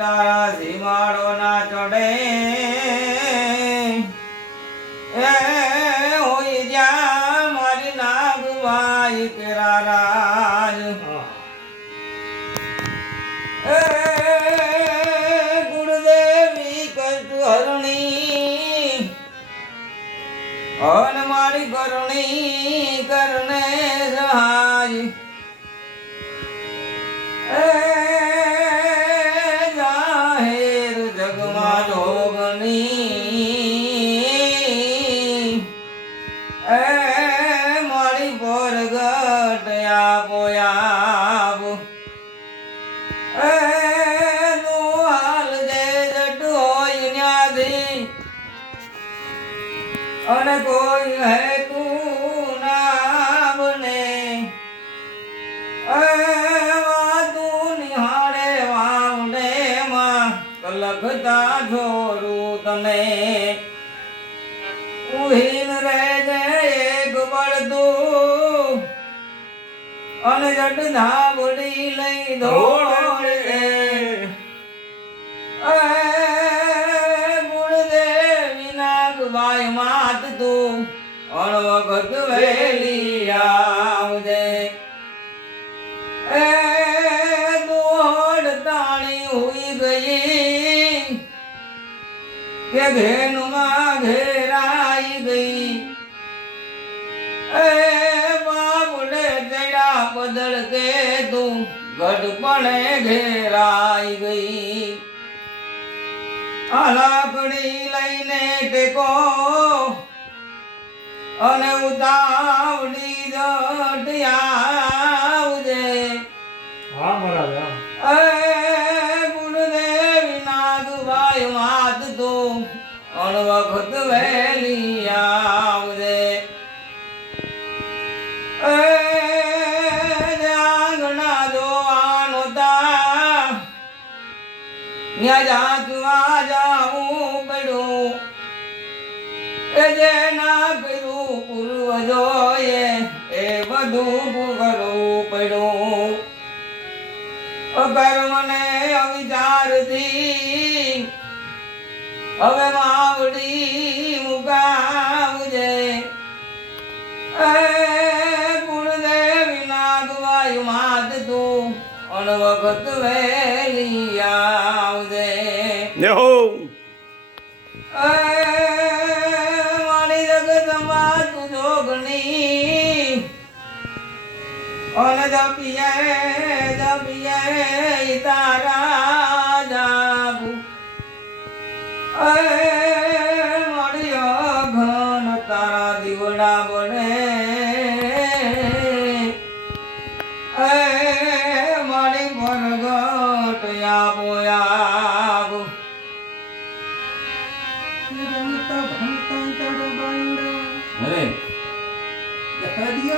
તારા સીમાડો ના ચડે. એ હોય જ્યાં મારી નાગવાઈ કેરા રાજ. એ ગુણદેવી કષ્ટ કરણી કરને સહાય. અને કોઈ હે તું માં કલખતા છોરું તને. ઉહીન રે જે એક બળતું અને જટ ધાબડી લઈ દોડે એ દોડ તાણી ગઈ. કે ઘેનમાં ઘેરાઈ ગઈ. એ બાબુડે ચડ્યા પદળ કે તું ગઢપણે ઘેરાઈ ગઈ. આ લાકડી લઈને ટેકો અને ઉતાવળી જટ આવજે હા, મહારાજ, હા. એ ગુણદેવી નાગભાઈ માત તો અણવખત વહેલી આવજે જાંગણા જોવાનો તા ન્યા જાચવા જાવું પડ્યું એ જે એ બધું કર્મને અવિચારથી હવે માવડી મુકાવજે. એ કુળદેવી નાગવાયુ માત તું અણવખત વેલી આવજે. અને દપિયે દપિયે તારા જાગુ એ મારી અઘન તારા દીવડા બને એ મારી પરગટ આપો આપ અરે. જે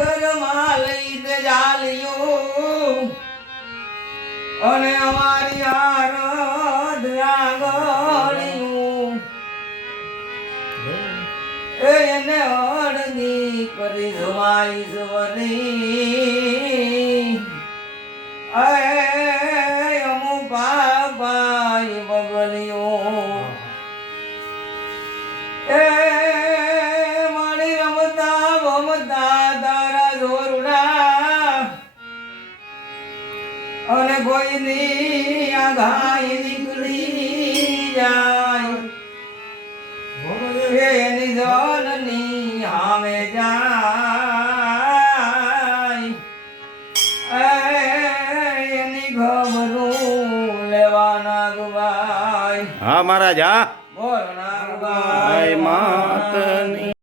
ઘરમાં લઈ જાલિયું અને અમારી આરાધ્યાગળિયું એને અડની કરી જમાઈ સવરી તારા જોરુડા અને કોઈની આઘાઈ નીકળી જાય. એની જનની હામે જાય. એની ખબરું લેવાના ગુવાય. હા મહારાજ હા. બોલ ના જય ગુવાયમાં